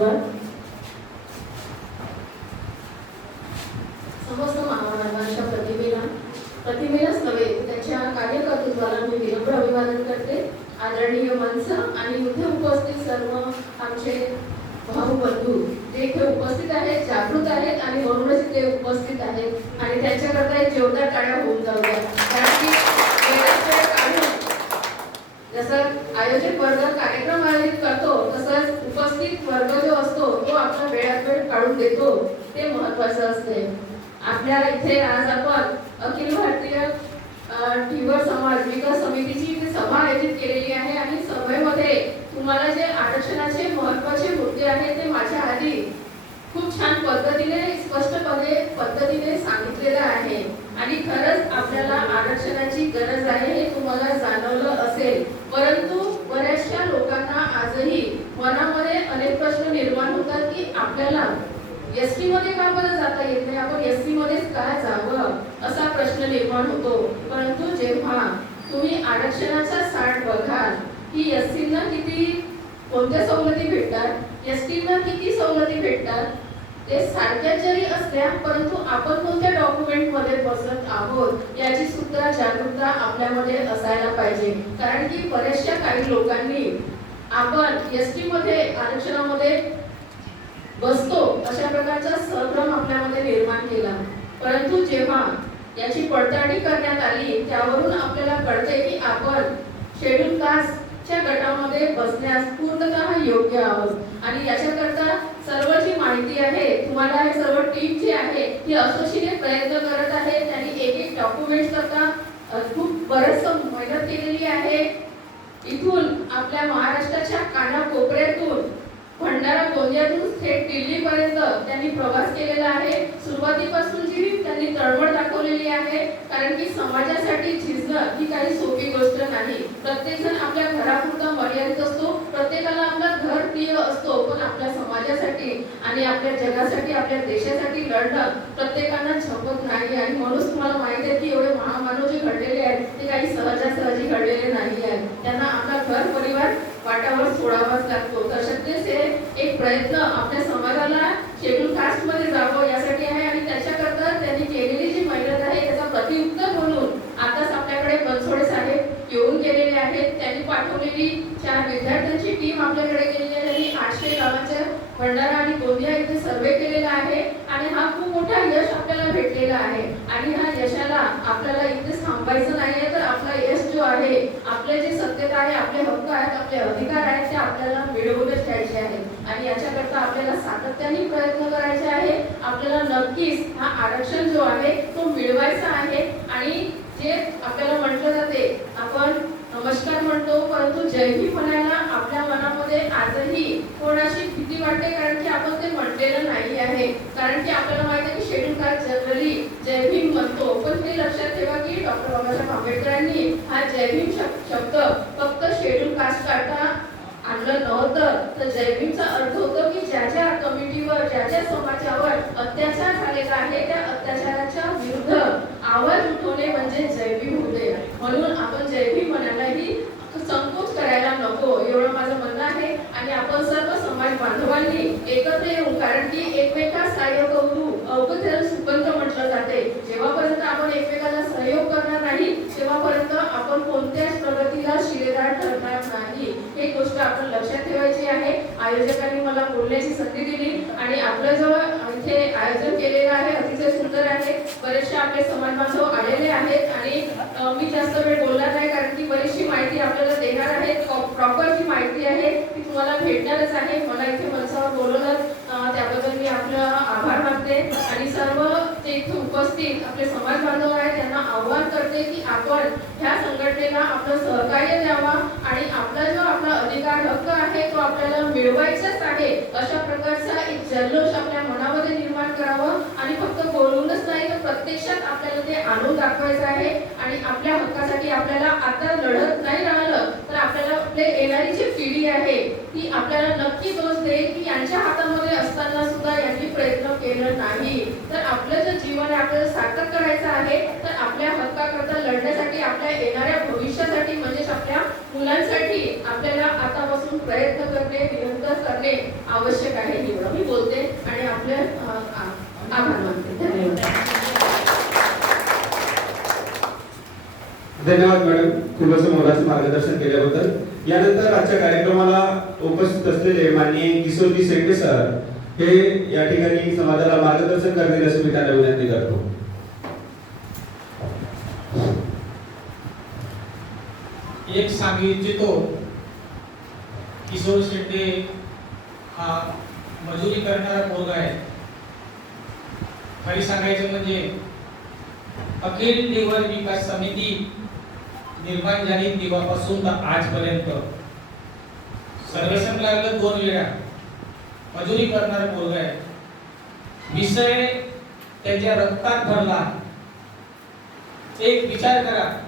वर समस्त मानवांच्या प्रतिमेला प्रतिमेलाच नव्हे त्याच्या कार्यकर्तृत्वाला मी विनम्र अभिवादन करते. आदरणीय माणसं आणि इथे उपस्थित सर्व आमचे भाऊ बंधू जे इथे उपस्थित आहेत जागृत आहेत आणि म्हणूनच इथे उपस्थित आहेत. आणि त्यांच्याकरता एक जोरदार टाळ्या होऊन जाऊ द्या कारण की वेळात वेळ काढून जसं आयोजक वर्ग कार्यक्रम आयोजित करतो तसंच उपस्थित वर्ग जो असतो तो आपला वेळात वेळ काढून देतो ते महत्वाचं असते. आपल्या इथे आज आपण अखिल भारतीय अ, समाज विकास समितीची सभा आयोजित केलेली आहे आणि सभेमध्ये तुम्हाला जे आरक्षणाचे महत्त्वाचे मुद्दे आहेत ते माझ्या आधी खूप छान पद्धतीने स्पष्टपणे पद्धतीने सांगितलेलं आहे. आणि खरंच आपल्याला आरक्षणाची गरज आहे हे तुम्हाला जाणवलं असेल. परंतु बऱ्याचशा लोकांना आजही मनामध्ये अनेक प्रश्न निर्माण होतात की आपल्याला एस टी मध्ये का बरं जाता येत नाही? आपण एस टी मध्येच का जावं? असा प्रश्न निर्माण होतो. परंतु जेव्हा तुम्ही आरक्षणाचा साठ बघाल की एस टीना किती कोणत्या सवलती भेटतात? एस टीना किती सवलती भेटतात? ते सारख्या जरी असल्या परंतु आपण कोणत्या डॉक्युमेंटमध्ये बसत आहोत याची सुद्धा जागरूकता आपल्यामध्ये असायला पाहिजे. कारण की बऱ्याचशा काही लोकांनी आपण एस टी मध्ये आरक्षणामध्ये बसतो. अशा प्रकारचा संभ्रम आपल्यामध्ये निर्माण केला. परंतु जेव्हा याची पडताळणी करण्यात आली त्यावरून आपल्याला कळते की आपण शेड्यूल कास्टच्या गटामध्ये बसण्यास पूर्णतः योग्य आहोत. आणि याच्याकरता सर्व जी माहिती आहे तुम्हाला हे सर्व टीम जी आहे ती असोशीने प्रयत्न करत आहे. त्यांनी एक एक डॉक्युमेंट करता खूप बरंच मेहनत केलेली आहे. इथून आपल्या महाराष्ट्राच्या कानाकोपऱ्यातून भंडारा गोंदियातून थेट दिल्लीपर्यंत त्यांनी प्रवास केलेला आहे. सुरुवातीपासून जी त्यांनी तळमळ दाखवलेली आहे कारण की समाजासाठी झिजणं ही काही सोपी गोष्ट नाही. प्रत्येकजण आपल्या घरापुरता मर्यादित असतो. प्रत्येकाला आपला घर प्रिय असतो पण आपल्या समाजासाठी आणि आपल्या जगासाठी आपल्या देशासाठी लढणं प्रत्येकांना झपत नाही आणि म्हणूनच तुम्हाला माहिती आहे की एवढे महामानव जे घडलेले आहेत ते काही सहजासहजी घडलेले नाही आहेत. त्यांना आपला घर परिवार वाटावर सोडावाच लागतो. तर शक्यच हे एक प्रयत्न आपल्या समाजाला शेड्यूल कास्टमध्ये जावं यासाठी आहे आणि त्याच्याकरता त्यांनी केलेली जी मेहनत आहे त्याचा प्रतिउत्तर म्हणून आताच आपल्याकडे बनसोडे साहेब येऊन गेलेले आहेत. त्यांनी पाठवलेली चार विद्यार्थ्यांची टीम आपल्याकडे गेलेली आहे. त्यांनी आठशे गावाच्या भंडारा आणि गोंदिया इथे सर्वे केलेला आहे आणि हा खूप मोठा यश आपल्याला भेटलेला आहे. आणि हा यशाला आपल्याला इथे थांबायचं नाहीये तर आपला यश जो आहे आपले जे सत्यता आहे आपले हक्क आहेत आपले अधिकार आहेत ते आपल्याला मिळवूनच घ्यायचे आहेत आणि याच्याकरता आपल्याला सातत्याने प्रयत्न करायचे आहे. आपल्याला नक्कीच हा आरक्षण जो आहे तो मिळवायचा आहे. आणि जे आपल्याला म्हटलं जाते आपण नमस्कार म्हणतो परंतु जय भीम म्हणायला आपल्या मनामध्ये आजही कोणाशी भीती वाटते? कारण की आपण ते म्हटलेलं नाही आहे. कारण की आपल्याला माहीत आहे की schedule caste generally Jai Bhim म्हणतो. पण ते लक्षात ठेवा की डॉक्टर बाबासाहेब आंबेडकरांनी हा जय भीम शब्द फक्त शेड्यूल कास्ट काढता आणलं नव्हतं. तर जय भीमचा अर्थ होतो की ज्या ज्या कमिटीवर ज्या ज्या समाजावर अत्याचार झालेला आहे त्या अत्याचाराच्या विरुद्ध आवाज उठवणे म्हणजे जय भीम म्हणून आपण जय भीम म्हणायलाही संकोच करायला नको एवढं माझं म्हणणं आहे. आणि आपण सर्व समाज बांधवांनी एकत्र येऊ कारण की एकमेकास सहाय्य करू अवगत सुपंत म्हटलं जाते. जेव्हापर्यंत आपण एकमेकाला सहयोग करणार नाही तेव्हापर्यंत आपण कोणत्याच प्रगतीला शिलेदार ठरणार नाही. हे गोष्ट आपण लक्षात ठेवायची आहे. आयोजकांनी मला बोलण्याची संधी दिली आणि आपलं जो इथे आयोजन केलेलं आहे. अतिशय सुंदर आहे. बरेचसे आपले समाज बांधव आलेले आहेत आणि अ, मी जास्त वेळ बोलणार नाही कारण की बरीचशी माहिती आपल्याला देणार आहे प्रॉपर जी माहिती आहे ती तुम्हाला भेटणारच आहे मला इथे मंचावर बोलवलं अ, त्याबद्दल मी आपलं आभार मानते आणि सर्व जे इथे उपस्थित आपले समाज बांधव आहेत त्यांना आव्हान करते की आपण ह्या संघटनेला आपलं सहकार्य द्यावा आणि आपला जो आपला अधिकार हक्क आहे तो आपल्याला मिळवायचाच आहे अशा प्रकारचा एक जल्लोष आपल्या मनामध्ये निर्माण करावं आणि फक्त बोलूनच नाही तर प्रत्यक्षात आपल्याला ते आणून दाखवायचं आहे. आणि आपल्या हक्कासाठी आपल्याला आता लढत नाही राहिलं तर आपल्याला आपले येणारी जी पिढी आहे ती आपल्याला नक्की दोष देईल की यांच्या हातामध्ये असताना सुद्धा यांनी प्रयत्न केला नाही. तर आपलं जे जीवन आहे आपल्याला सार्थक करायचं आहे तर आपल्या हक्काकरता लढण्यासाठी आपल्या येणाऱ्या भविष्यासाठी म्हणजेच आपल्या मुलांसाठी आपल्याला आतापासून प्रयत्न करणे निरंतर करणे आवश्यक आहे. एवढं मी बोलते आणि आपले आभार मानते. धन्यवाद. धन्यवाद मॅडम. खूपच मोलाचं मार्गदर्शन केल्याबद्दल. यानंतर आजच्या कार्यक्रमाला उपस्थित असलेले माननीय किशोरजी शेंडे सर हे या ठिकाणी समाजाला मार्गदर्शन करतील असं मी त्यांना विनंती करतो. एक सांगू इच्छितो किशोर शेट्टे हा मजुरी करणारा पोरगा आहे. खरी सांगायचं म्हणजे अखिल लेबर विकास समिती निर्माण झाली तेव्हापासून तर आजपर्यंत. सर्वेक्षण लागलं दोन वेळा. मजुरी करणारा पोरगा आहे. विषय त्याच्या रक्तात भरला. एक विचार करा.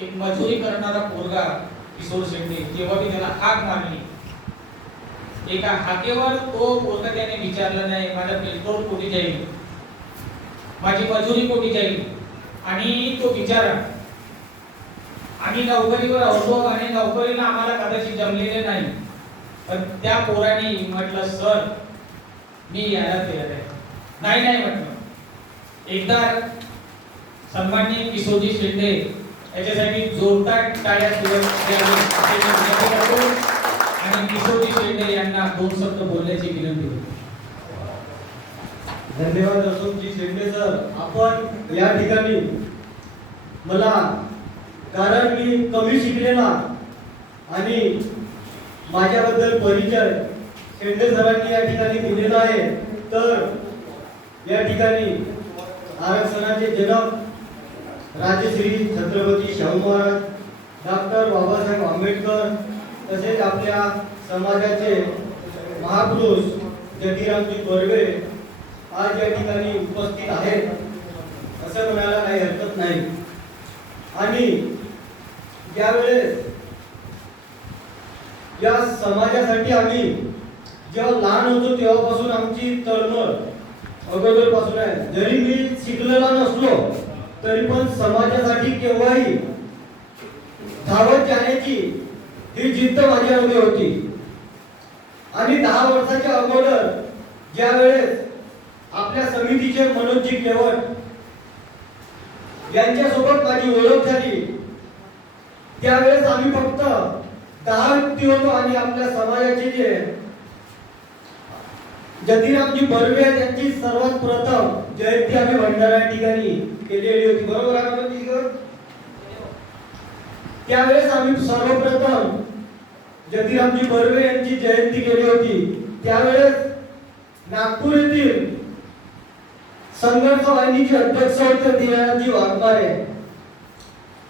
एक मजुरी करणारा पोरगा किशोर शेट्टे जेव्हा मी त्याला हाक मारली. एका हाकेवर तो पोरगा त्याने विचारलं नाही माझा पेट्रोल कोटी जाईल? माझी मजुरी कोटी जाईल? आणि तो विचारा आम्ही नोकरीवर होतो आणि नोकरीला आम्हाला कदाचित जमलेले नाही. पण त्या पोराने म्हटलं सर मी यायला तयार आहे. नाही नाही म्हटलं. एकदा सन्माननीय किशोरजी शिंदे याच्यासाठी जोरदार टाळ्या सुरू हो. आणि किशोरजी शिंदे यांना दोन शब्द बोलण्याची विनंती होती. धन्यवाद अशोकजी शेंडे सर. आपण या ठिकाणी मला कारण मी कमी शिकलेला आणि माझ्याबद्दल परिचय शेंडे सरांनी या ठिकाणी दिलेला आहे. तर या ठिकाणी आरक्षणाचे जनक राजश्री छत्रपती शाहू महाराज डॉक्टर बाबासाहेब आंबेडकर तसेच आपल्या समाजाचे महापुरुष जगीरामजी बर्वे आज या ठिकाणी उपस्थित आहेत. असं म्हणायला काही हरकत नाही. आणि यावेळेस या समाजासाठी आम्ही जेव्हा लहान होतो तेव्हापासून आमची तळमळ अगोदरपासून आहे. जरी मी शिकलेला नसलो तरी पण समाजासाठी केव्हाही धावत जाण्याची ही जिद्द माझ्यामध्ये होती. आणि दहा वर्षाच्या अगोदर ज्या वेळेस आपल्या समितीचे मनोजी केवट यांच्यासोबत माझी ओळख झाली त्यावेळेस आम्ही फक्त दहा व्यक्ती होतो आणि आपल्या समाजाचे जे जतीरामजी बर्वे आहे त्यांची सर्वात प्रथम जयंती आम्ही भंडारा या ठिकाणी केलेली होती. बरोबर आहे त्यावेळेस आम्ही सर्वप्रथम जतीरामजी बर्वे यांची जयंती केली होती. त्यावेळेस नागपूर येथील संघर्ष वाहिनीचे अध्यक्ष होते दिनाजी वाघमारे.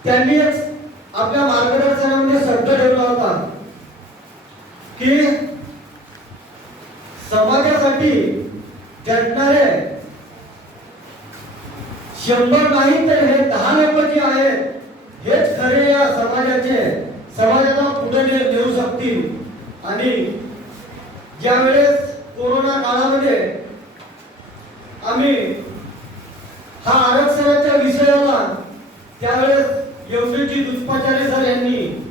त्यांनी एक आपल्या मार्गदर्शनामध्ये शब्द ठेवला होता की समाजासाठी झटणारे शंभर नाही तर हे दहा लोक जे आहेत हेच खरे या समाजाचे समाजाला पुढे ने- नेऊ शकतील. आणि ज्यावेळेस कोरोना काळामध्ये आम्ही हा आरक्षणाच्या विषयाला त्यावेळेस योगेशजी दुष्पाचार्य सर यांनी.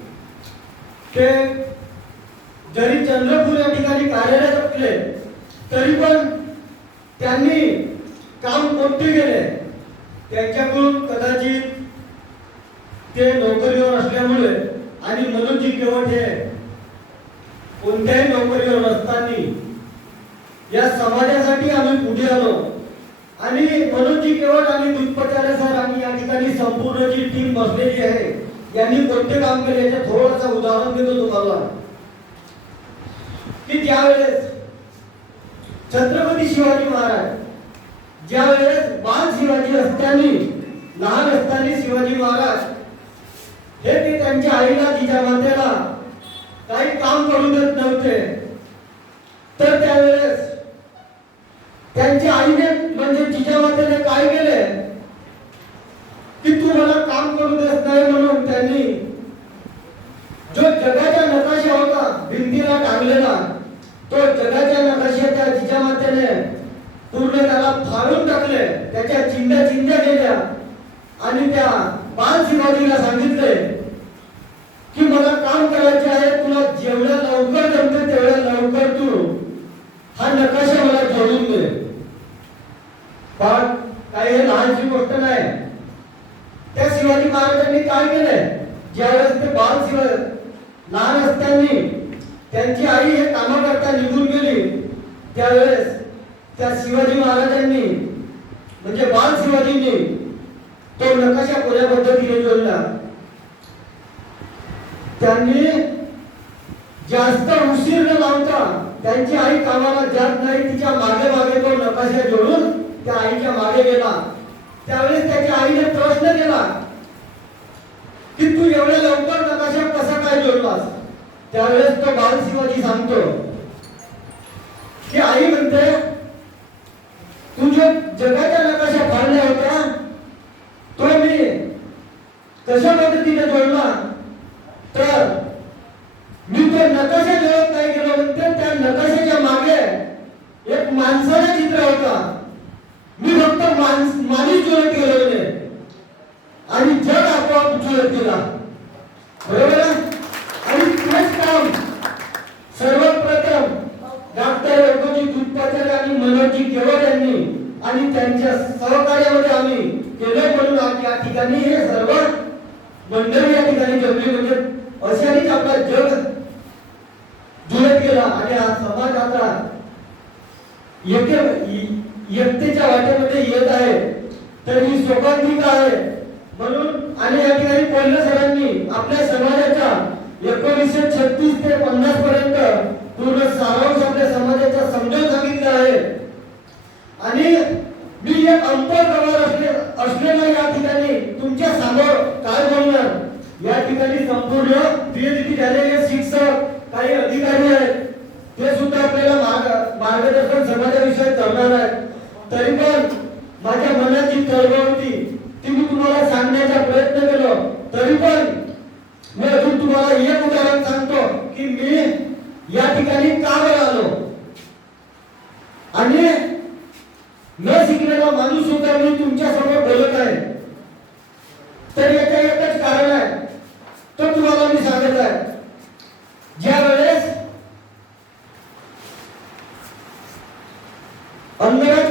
ते जरी चंद्रपूर या ठिकाणी कार्यरत असले तरी पण त्यांनी काम कोणते केले? त्यांच्याकडून कदाचित ते नोकरीवर असल्यामुळे आणि मनोजी केवट हे कोणत्याही नोकरीवर नसताना या समाजासाठी आम्ही पुढे आलो. आणि मनोजी केवळ आणि दुष्पचार्य सर आणि या ठिकाणी संपूर्ण जी टीम बसलेली आहे यांनी कोणते काम केले याचं थोडंसं उदाहरण देतो तुम्हाला. की त्यावेळेस छत्रपती शिवाजी महाराज ज्या वेळेस बाल शिवाजी असताना लहान असताना शिवाजी महाराज हे ते त्यांच्या आईला जिजामातेला काही काम करू देत नव्हते तर त्यावेळेस त्यांच्या आईने म्हणजे जिजामातेने काय केले की तू मला काम करू देत नाही म्हणून त्यांनी जो जगाचा नकाशा होता भिंतीला टांग लागलेला तो जगाच्या नकाशाच्या जिजामातेने पूर्ण त्याला फाडून टाकले त्याच्या चिंध्या चिंध्या गेल्या आणि त्या बाल शिवाजीला सांगितले की मला काम करायचे आहे तुला जेवढ्या लवकर जमते तेवढ्या लवकर तू हा नकाशा मला जोडून दे पण काही हे लहानशी गोष्ट नाही. त्या शिवाजी महाराजांनी काय केलंय? ज्यावेळेस ते बाल शिव लहान असताना त्यांची आई हे कामा करता निघून गेली त्यावेळेस त्या शिवाजी महाराजांनी म्हणजे बाल शिवाजींनी तो नकाशा कोण्या पद्धतीने जोडला. त्यांनी जास्त उशीर न लावता त्यांची आई कामाला जात नाही तिच्यामागे मागे तो नकाशा जोडून त्या आईच्या मागे गेला. त्यावेळेस त्याच्या आईने प्रश्न केला की तू एवढ्या लवकर नकाशा कसा काय जोडलास? त्यावेळेस तो बाल शिवाजी सांगतो की आई म्हणते तू जो जगाच्या नकाशा फाडल्या होत्या तो मी कशा पद्धतीने जोडला तर मी तो नकाशा जोडत नाही गेलो म्हणते त्या नकाशाच्या मागे एक माणसाचं चित्र होता मी फक्त माणस माणूस जोडत गेलो म्हणे. आणि जग आपोआप जुळत गेला बरोबर आहे? आणि तेच काम सर्वप्रथम डॉक्टर रघुजी दुधपाचारे आणि मनोजी केवळ यांनी आणि त्यांच्या सहकार्यामध्ये आम्ही केलं म्हणून आम्ही या ठिकाणी हे सर्व मंडळी या ठिकाणी जमली म्हणजे अशा অন্যরা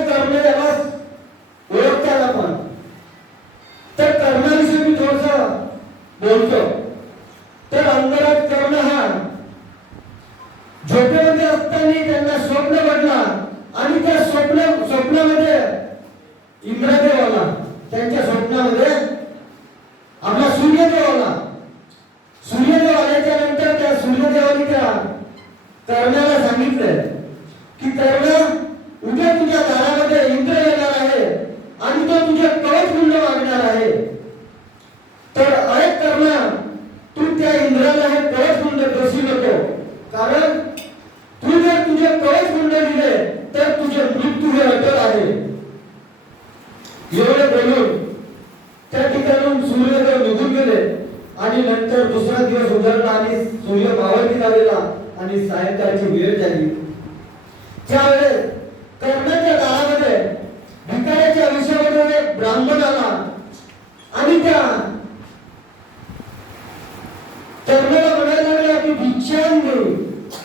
तर मला म्हणायला लागले की भिक्षान देऊ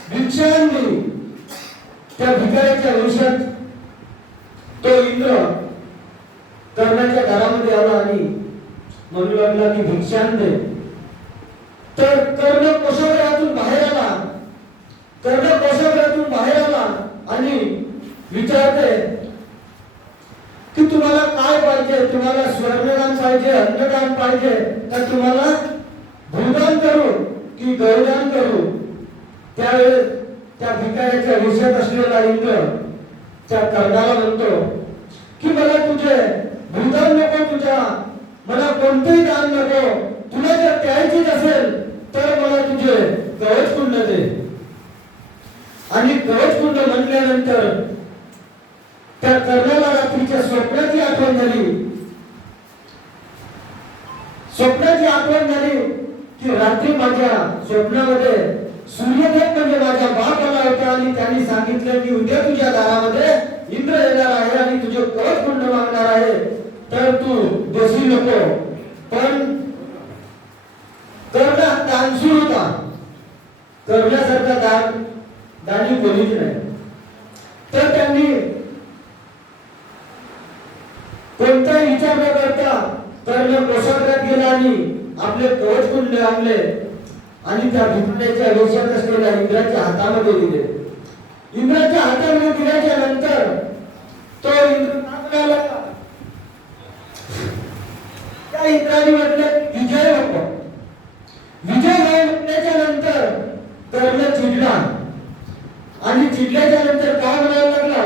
भिक्षान देऊ. त्या भिकाऱ्याच्या वंशात तो इंद्र कर्णाच्या घरामध्ये आला आणि म्हणू लागला की भिक्षान दे तर कर्ण कोशागरातून बाहेर आला. कर्ण कोशागरातून बाहेर आला आणि विचारते की तुम्हाला काय पाहिजे? तुम्हाला स्वर्णदान पाहिजे अन्नदान पाहिजे का तुम्हाला भूदान करू की गौदान करू त्यावेळेस त्या भिकाऱ्याच्या विषयात असलेला इंद्र त्या कर्णाला म्हणतो की मला तुझे भूदान नको तुझ्या मला कोणतेही दान नको तुला जर द्यायचीच असेल तर मला तुझे कवच कुंड दे. आणि कवच कुंड म्हटल्यानंतर त्या कर्णाला रात्रीच्या स्वप्नाची आठवण झाली. स्वप्नाची आठवण झाली. की रात्री माझ्या स्वप्नामध्ये सूर्यदेव म्हणजे माझ्या बाप आला होता आणि त्यांनी सांगितलं की उद्या तुझ्या दारामध्ये इंद्र येणार आहे आणि तुझे कवच कुंड मागणार आहे. तर तू बसू नको. पण कर्णा दानशूर होता. कर्णासारखा दान दानी कोणीच नाही तर त्यांनी कोणताही विचार न करता कर्ण कोशाग्रात गेला आणि आपले लागले आणि त्या भिकण्याच्या वेशात असलेल्या इंद्राच्या हातामध्ये दिले. इंद्राच्या हातामध्ये दिल्याच्या नंतर तो इंद्र त्या इंद्राने म्हटलं विजय नको विजय नाही म्हटल्याच्या नंतर कर्ण चिडला आणि चिडल्याच्या नंतर काय म्हणायला लागला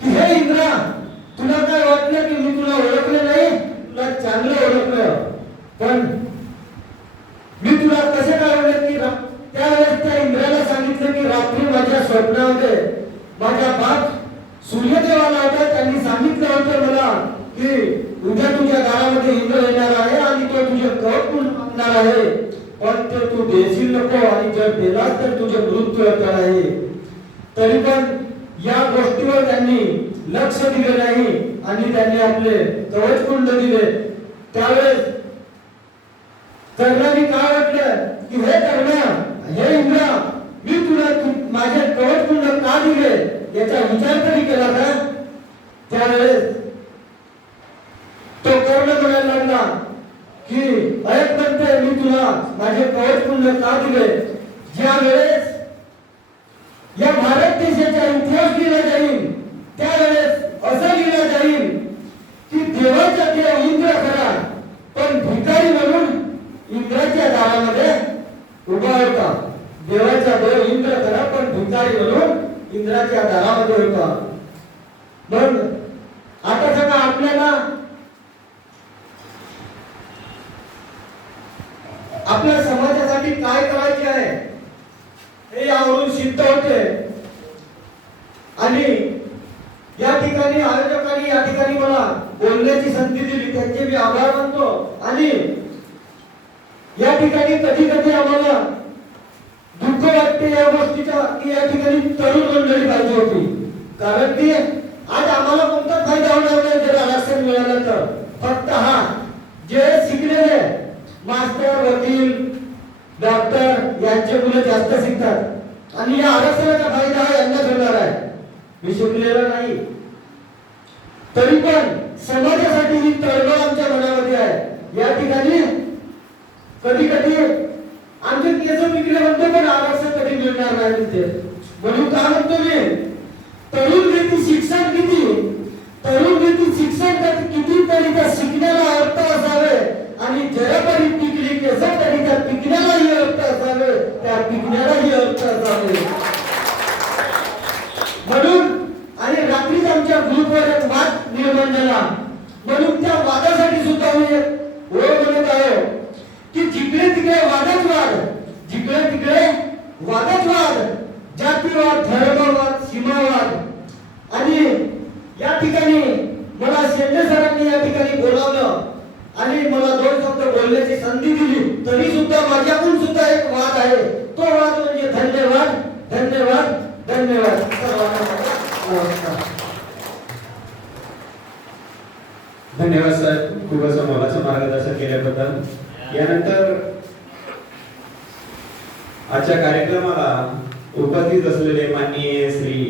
की हे इंद्रा तुला काय वाटलं की मी तुला ओळखलं नाही तुला चांगलं ओळखलं पण मी तुला कसं काय ओळख की रा- त्यावेळेस त्या इंद्राला सांगितलं की रात्री माझ्या स्वप्नामध्ये माझा बाप सूर्यदेव आला होता त्यांनी सांगितलं होतं मला की उद्या तुझ्या घरामध्ये इंद्र येणार आहे आणि तो तुझे कवच मागणार आहे पण ते तू देशील नको आणि जर दिलास तर तुझे मृत्यू येणार आहे तरी पण या गोष्टीवर त्यांनी लक्ष दिले नाही आणि त्यांनी आपले कवच कुंड दिले. त्यावेळेस कर्णाने काय वाटलं की हे कर्णा हे इंद्रा मी तुला तु- माझे कवच कुंड का दिले याचा विचार तरी केला का त्यावेळेस तो कर्ण म्हणायला लागला की ऐक म्हणते मी तुला माझे कवच कुंड का दिले ज्या वेळेस या भारत देशाचा इतिहास लिहिला जाईल त्यावेळेस असं लिहिलं जाईल की देवाचा देव इंद्र खरा पण भिकारी म्हणून इंद्राच्या दारामध्ये उभा होता देवाचा देव इंद्र खरा पण भिकारी म्हणून इंद्राच्या दारामध्ये होता मग आता सांगा आपल्याला आपल्या समाजासाठी काय करायचे आहे हे यावरून सिद्ध होते आणि या ठिकाणी आयोजकांनी या ठिकाणी मला बोलण्याची संधी दिली त्यांचे मी आभार मानतो आणि या ठिकाणी कधी कधी आम्हाला दुःख वाटते या गोष्टीचा की या ठिकाणी तरुण मंडळी पाहिजे होती. कारण की आज आम्हाला कोणता फायदा होणार नाही जर आरक्षण मिळालं तर. फक्त हा जे शिकलेले मास्टर वकील डॉक्टर यांचे मुलं जास्त शिकतात. आणि या आरक्षणाचा फायदा हा यांनाच होणार आहे. मी शिकलेला नाही. तरी पण समाजासाठी ही तळमळ आमच्या मनामध्ये आहे. या ठिकाणी कधी कधी आमचे केस विकले म्हणतो पण आरक्षण कधी मिळणार नाही तिथे. म्हणून काय म्हणतो मी? तरुण व्यक्ती शिक्षण किती तरुण व्यक्ती शिक्षण तर किती तरी त्या शिकण्याला अर्थ असावे आणि जरापरी पिकली केस तरी त्या पिकण्यालाही अर्थ असावे त्या पिकण्यालाही अर्थ असावे म्हणून आणि रात्रीच आमच्या ग्रुपवर एक वाद निर्माण झाला म्हणून त्या वादासाठी सुद्धा मी एक ओळ म्हणत आहे की जिकडे तिकडे वादच वाद जिकडे तिकडे वादच वाद जातीवाद धर्मवाद सीमावाद आणि या ठिकाणी मला शेंडे सरांनी या ठिकाणी बोलावलं आणि मला दोन शब्द बोलण्याची संधी दिली तरी सुद्धा माझ्याकडून सुद्धा एक वाद आहे. तो वाद म्हणजे धन्यवाद धन्यवाद धन्यवाद. सर्वांना धन्यवाद साहेब खूप असं मोलाचं मार्गदर्शन केल्याबद्दल. यानंतर आजच्या कार्यक्रमाला उपस्थित असलेले माननीय श्री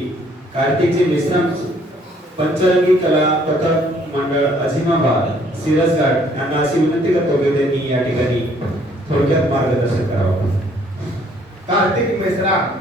कार्तिकजी मिश्राम पंचरंगी कला पथक मंडळ अजिमाबाद सिरसघाट यांना अशी विनंती करतो की त्यांनी या ठिकाणी थोडक्यात मार्गदर्शन करावं. कार्तिक मेश्राम